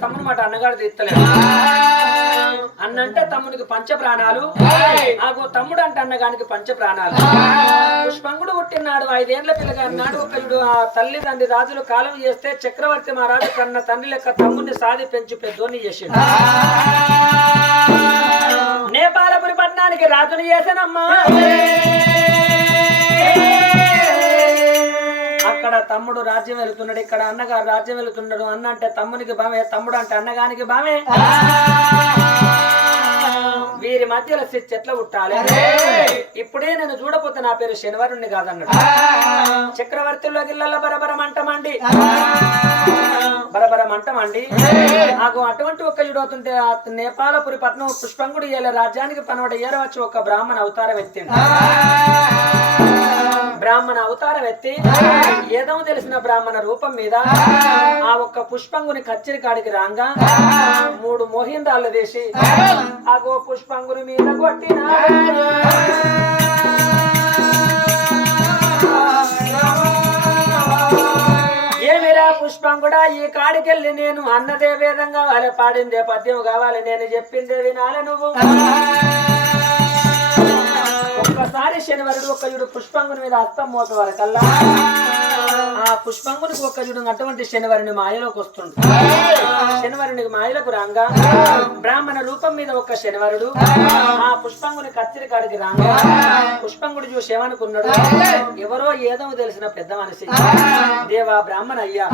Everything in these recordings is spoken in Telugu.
తమ్ముని మాట అన్నగాడు తీస్తలేదు అన్నంటే తమ్మునికి పంచ ప్రాణాలు నాకు తమ్ముడు అంటే అన్నగానికి పంచ ప్రాణాలు పుష్పంగుడు పుట్టినాడు ఐదేళ్ళ పిల్లగా నాడు ఒకడు ఆ తల్లి తండ్రి రాజులు కాలం చేస్తే చక్రవర్తి మహారాజు కన్న తండ్రి లెక్క తమ్ముడిని సాది పెంచి పెద్దోని చేసిండు. నేపాలపురి పట్టణానికి రాజుని చేశానమ్మా. ఇక్కడ తమ్ముడు రాజ్యం వెళుతున్నాడు ఇక్కడ అన్నగారు రాజ్యం వెళుతున్నాడు అన్న అంటే తమ్మునికి బామే తమ్ముడు అంటే అన్నగానికి బామే వీరి మధ్యలో చెట్ల ఎట్లా పుట్టాలి? ఇప్పుడే నేను చూడపోతే నా పేరు శనివారుణ్ణి కాదన్నాడు. చక్రవర్తిలో గిల్లల బరబర మంటమండి బరబర మంటమండి నాకు అటువంటి ఒక్క యుడవుతుంటే నేపాలపురి పట్నం పుష్పంగుడు ఏల రాజ్యానికి పనవడ ఏరవచ్చు ఒక బ్రాహ్మణ అవతారం ఎత్తిండు బ్రాహ్మణ అవతారం ఎత్తి ఏదో తెలిసిన బ్రాహ్మణ రూపం మీద ఆ ఒక్క పుష్పంగుని కచ్చరి కాడికి రాగా మూడు మోహిందాలు తీసి అగో పుష్పంగుని మీద కొట్టిన. పుష్పం కూడా ఈ కాడికెళ్ళి నేను అన్నదే వేదంగా వాళ్ళ పాడిందే పద్యం కావాలి నేను చెప్పిందే వినాలి నువ్వు. ఒక్కసారి శనివారుడు ఒక యుడు పుష్పంగుని మీద అస్తం మోత వరకల్లా ఆ పుష్పంగునికి ఒక్క యుడు అటువంటి శనివారుని మాయలోకి వస్తుండు. శనివారునికి మాయలకు రాగా బ్రాహ్మణ రూపం మీద ఒక శనివారుడు ఆ పుష్పంగుని కత్తిరి కాడికి రాగా పుష్పంగుడు చూసి ఏమనుకున్నాడు? ఎవరో ఏదో తెలిసిన పెద్ద మనిషి దేవా బ్రాహ్మణ అయ్యా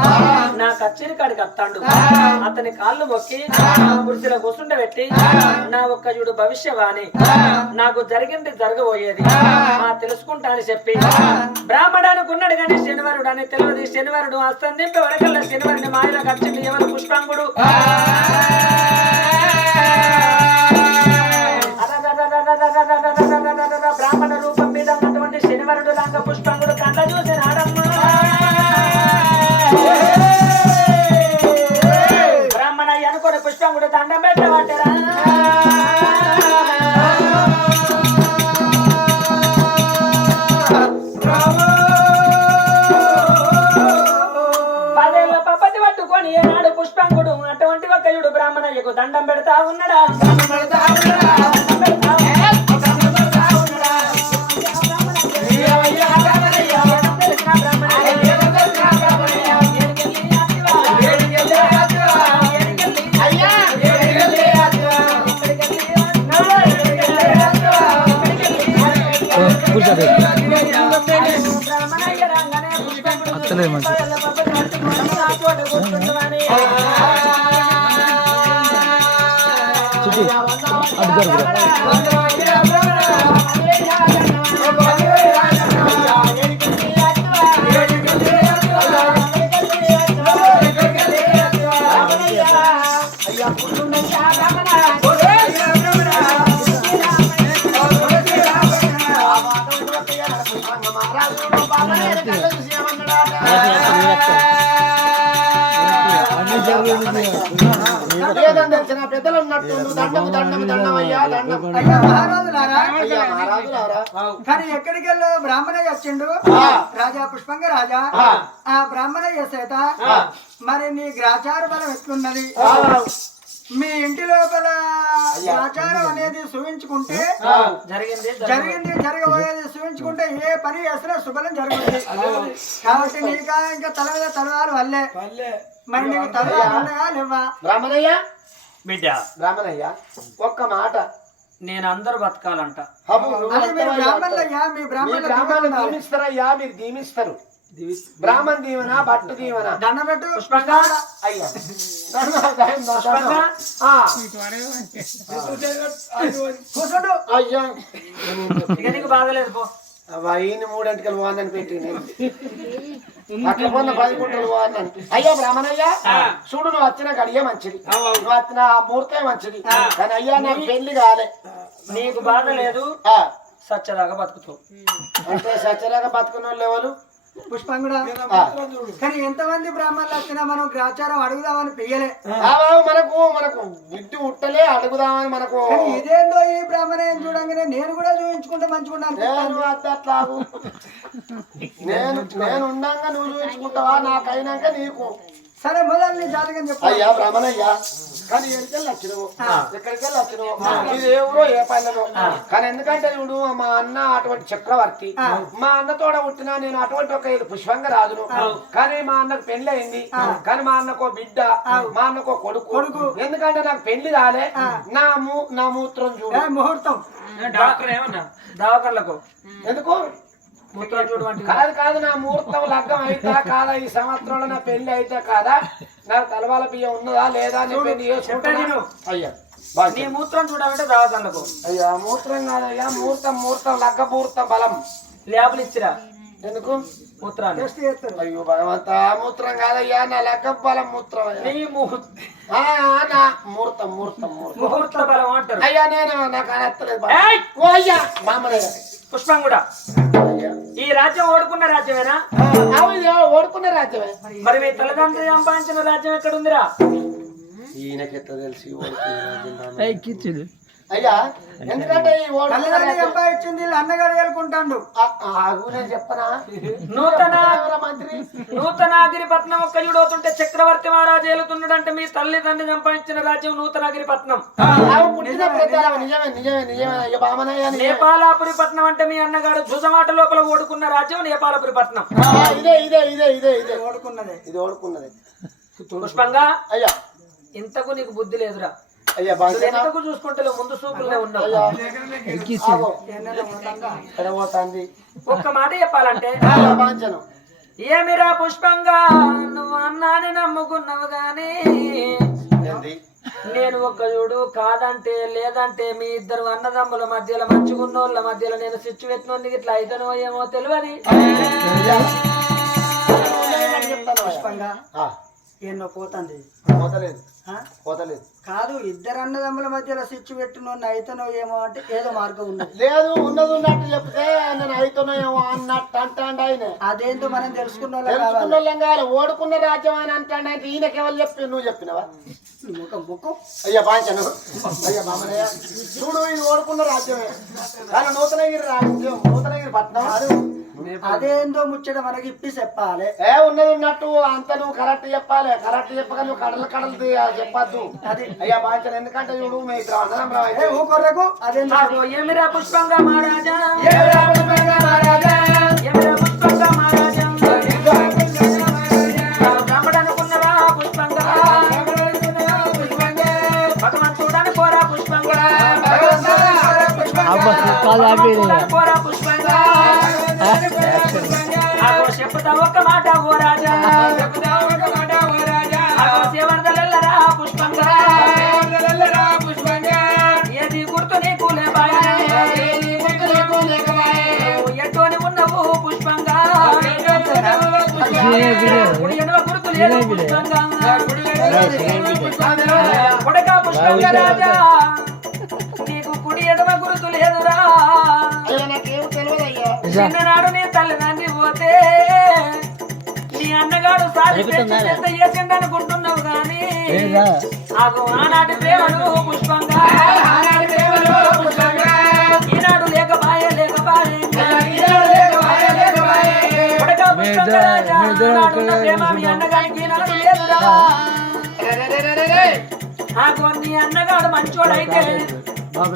నా కచ్చేరి కాడికి అత్తాండు. అతని కాళ్ళు మొక్కి కుర్చీలో కూర్చుండబెట్టి నా ఒక్క చూడు భవిష్యవాణి. నాకు జరిగింది జరగబోయేది. ఆ తెలుసుకుంటా అని చెప్పి. బ్రాహ్మణానికి ఉన్నాడు కానీ శనివారుడు అని తెలియదు. శనివారుడు అస్తం దింపి వరకల్లా శనివారిని మాయలో కచ్చింది ఎవరు? పుష్పాంగుడు. అటువంటి ఒక యుడు బ్రాహ్మణులకు దండం పెడతా ఉన్నాడా? పెడతా కూర్చోండి అత్తలేదు మంచి Gracias. తెలిసిన పెద్దలు ఉన్నట్టు దండము దండము దండం అయ్యా దండం మహారాజులారా అయ్యా మహారాజులారా కానీ ఎక్కడికి వెళ్ళో బ్రాహ్మణయ్య వచ్చిండు రాజా పుష్పంగ రాజా ఆ. బ్రాహ్మణయ్య చేత మరి నీ గ్రాచార బలం ఎట్లున్నది మీ ఇంటి లోపల గ్రాచారం అనేది సూచించుకుంటే జరిగింది జరిగింది. జరగబోయేది సూచించుకుంటే ఏ పని చేసినా శుభలం జరుగుతుంది. కాబట్టి నీకా ఇంకా తల మీద తలవారు వల్లే. మరి నీకు తలవారు ఉన్నాయా లేవా? బ్రాహ్మణయ్య బిడ్డ. బ్రాహ్మణయ్య ఒక్క మాట. నేను అందరు బతకాలంట. అంతవా బ్రాహ్మణులయ్యా మీ మీ బ్రాహ్మణులు దీవిస్తారయ్యా మీరు దీవిస్తారు. బ్రాహ్మణ దీవెన భట్టు దీవెన. దండం పెట్టు పుష్పంగ అయ్యా కూర్చోండు. అయ్యా. ఇక నీకు బాధలేదు పో. అవ్వ, ఈయన మూడింటికలు పోవాలని పెట్టి నేను అట్ల పొన్న పది గుంటలు పోవాలని అయ్యా బ్రాహ్మణయ్య చూడు నువ్వు వచ్చిన గడియ మంచిది. నువ్వు వచ్చిన మూర్తే మంచిది. కానీ అయ్యా నాకు పెళ్ళి కాలే. నీకు బాధ లేదు ఆ, సచ్చదాగా బతుకుతావు. అంటే సత్యలాగా బతుకున్న వాళ్ళు ఎవరు? పుష్పంగుడా ఆ. కానీ ఎంతమంది బ్రాహ్మణులు వచ్చినా మనం గ్రాచారం అడుగుదామని పెయ్యలే. మనకు మనకు బుద్ధి ఉట్టలే అడుగుదామని మనకు. ఇదేందో ఈ బ్రాహ్మణం చూడంగానే నేను కూడా చూపించుకుంటే మంచిగా నేను. నేను నేను ఉండంగా నువ్వు చూపించుకుంటావా నాకైనాక నీకు. సరే మొదలు నీ జాతకం చెప్పు. అయ్యా బ్రాహ్మణయ్యా. కానీ ఎక్కడికెళ్ళి వచ్చినావు ఎక్కడికెళ్ళి వచ్చినావు ఇది ఏ ఊరో ఏ కానీ ఎందుకంటే నువ్వు మా అన్న అటువంటి చక్రవర్తి. మా అన్న తోడ పుట్టినా నేను అటువంటి ఒక పుష్పంగా రాదును. కానీ మా అన్నకు పెళ్ళి అయింది. కానీ మా అన్నకో బిడ్డ. మా అన్నకో కొడుకు. కొడుకు. ఎందుకంటే నాకు పెళ్ళి రాలే. నా మూ నా మూత్రం ఏ, చూడు ముహూర్తం? డాక్టర్ ఏమన్నా దవాఖానలకు ఎందుకు? కాదు కాదు నా ముహూర్తం లగ్గం అయితే కాదా? ఈ సంవత్సరంలో నా పెళ్ళి అయితే కాదా? నాకు తలవాల బియ్యం ఉన్నదా లేదా నేను. అయ్యా నీ మూత్రం చూడమంటే అయ్యా ముహూర్తం కాదయ్యా ముహూర్తం ముహూర్తం లగ్గ ముహూర్తం బలం. ల్యాబ్లు ఇచ్చిరా? ఎందుకు? మూత్రాన్ని. అయ్యో భగవంత మూత్రం కాదయ్యా నా లగ్గ బలం మూత్రం. నీ ముహూర్త నా ముహూర్తం ముహూర్తం బలం అంటారు. అయ్యా నేను నాకు అనత్తలేదు అయ్యా మామయ్య. పుష్పం కూడా. ఈ రాజ్యం ఓడుకున్న రాజ్యమేనా? ఆ, అవు ఇది ఓడుకున్న రాజ్యమే. మరి మీ తల్లిదండ్రులు సంపాదించిన రాజ్యం ఎక్కడ ఉందిరా ఈయనకెట్లా తెలిసి ఓడుకున్న రాజ్యం. అయ్యా ఎందుకంటే ఈ ఓడుకున్న తల్లిదండ్రులు వీళ్ళు అన్నగారు నేను చెప్పనా? నూతన మంత్రి? నూతనాగిరిపట్నం ఒక్క చూడవుతుంటే చక్రవర్తి మహారాజు ఏలుతున్నాడంటే మీ తల్లిదండ్రి సంపాదించిన రాజ్యం నూతనాగిరిపట్నం. పుట్టిన ప్రచారం నిజమే. నిజమే నిజమే అయ్యా బామనయ్య నిజమే. నేపాలాపురి పట్నం అంటే మీ అన్నగాడు జుజమాట లోపల ఓడుకున్న రాజ్యం నేపాలపురి పట్నం ఇదే ఇదే ఇదే ఇదే. ఇదే ఓడుకున్నదే. ఇది ఓడుకున్నది. పుష్పంగా అయ్యా. ఇంతకు నీకు బుద్ధి లేదురా. ఎంతకు చూసుకుంటే ముందు చూపులనే ఉన్నావు. ఒక్క మాట చెప్పాలంటే ఏమిరా పుష్పంగా? నువ్వు అన్నాని నమ్ముకున్నావు గాని నేను ఒక్క చూడు కాదంటే లేదంటే మీ ఇద్దరు అన్నదమ్ముల మధ్యలో మంచుకున్నోళ్ళ మధ్యలో నేను స్విచ్ పెట్టినోడికి ఇట్లా అయితేనో ఏమో అయ్యా. పుష్పంగా ఎన్నో పోతుంది. పోతలేదు. ఆ? పోతలేదు. కాదు ఇద్దరు అన్నదమ్ముల మధ్యలో స్విచ్ పెట్టిన అయితేనో ఏమో అంటే ఏదో మార్గం ఉన్నది. లేదు ఉన్నది ఉన్నట్టు చెప్తే నేను అవుతున్నాయేమో అన్నట్టు అంటాండు ఆయన. అదేంటో మనం తెలుసుకున్న తెలుసుకున్న కాదు ఓడుకున్న రాజ్యం అని అంటాడు అంటే ఈయనకి ఎవరు చెప్పి నువ్వు చెప్పినవా? ముఖం ముఖం. అయ్యా బాంచను అయ్యా మామయ్య చూడు ఇది ఓడుకున్న రాజ్యమే. కానీ నూతనగిరి రాజ్యం నూతనగిరి పట్నం అదేందో ముచ్చట మనకి ఇప్పి చెప్పాలి. ఏ ఉన్నది ఉన్నట్టు అంత నువ్వు కరెక్ట్ చెప్పాలి. కరెక్ట్ చెప్పక నువ్వు కడలు కడలు చెప్పొద్దు. అది. అయ్యా బాంచను ఎందుకంటే చూడు మీ అదేందో ఆగో ఏమిరా పుష్పంగా మహారాజా? ఏమిరా పుష్పంగా మహారాజా? పుష్పంగా భగవంతుడని కోరా పుష్పంగా? భగవంతుడని కోరా పుష్పంగా? ఆగో చెప్పుతా ఒక్క మాట ఓ రాజా. చెప్పుతా ఒక్క మాట ఓ రాజా ఆగో సేవర్దలెల్లరా పుష్పంగా సేవర్దలెల్లరా పుష్పంగా. ఏది గుర్తు నీకు లేబాయే ఏది గుర్తు నీకు ఎట్టుని ఉన్నవు పుష్పంగా. గుర్తు లేదు పుష్పంగా కొడక పుష్పంగా రాజా. చిన్ననాడు నీ తల్లిదండ్రి పోతే నీ అన్నగాడు చేసిండు అనుకుంటున్నావు గాని? ఆగు ఆనాటి ప్రేమలు పుష్పంగా. ఈనాడు లేక బాయే లేక బాయే ఈనాడు లేక బాయే లేక బాయే కొడక పుష్పంగా రాజా ఆనాడున్న ప్రేమ మీ అన్నగారికి ఈనాడు లేదురా. ఆగు నీ అన్నగాడు మంచోడైతే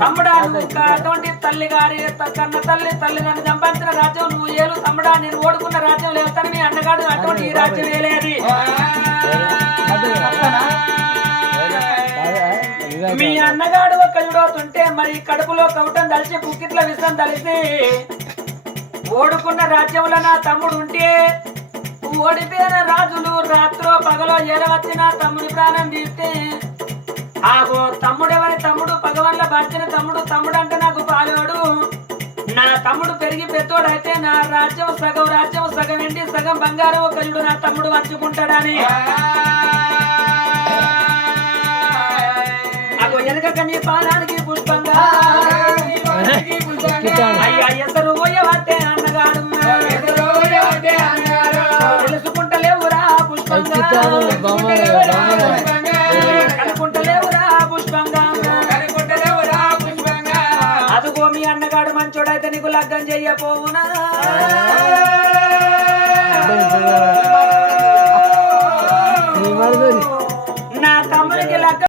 తమ్ముడా నువ్వు అటువంటి తల్లి గారి కన్న తల్లి తల్లి నన్ను చంపించిన రాజ్యం నువ్వు ఏలు. తమ్ముడా నేను ఓడుకున్న రాజ్యం లేదని మీ అన్నగాడు. అటువంటి ఈ రాజ్యం వేలేది మీ అన్నగాడు ఒక్క యుడవుతుంటే మరి కడుపులో కవటం దలిచి కుక్కిట్ల విషం దలిసి ఓడుకున్న రాజ్యంలో నా తమ్ముడు ఉంటే ఓడిపోయిన రాజులు రాత్రో పగలో ఏరవచ్చిన తమ్ముడి ప్రాణం తీస్తే ఆగో తమ్ముడెవరి తమ్ముడు? పగవన్ల బాచిన తమ్ముడు తమ్ముడు అంటే నాకు పాలోడు నా తమ్ముడు పెరిగి పెద్దోడైతే నా రాజ్యం సగం రాజ్యం సగం ఎండి సగం బంగారం ఒకయుడు నా తమ్ముడు వంచుకుంటాడని అగో వెనక నీ పానానికి పుష్పంగా. అయ్యా ఎసరు పోయవట్టే అన్నగాడు. తెలుసుకుంటలేవురా పుష్పంగా. లగ్గం చెయ్యపోవునా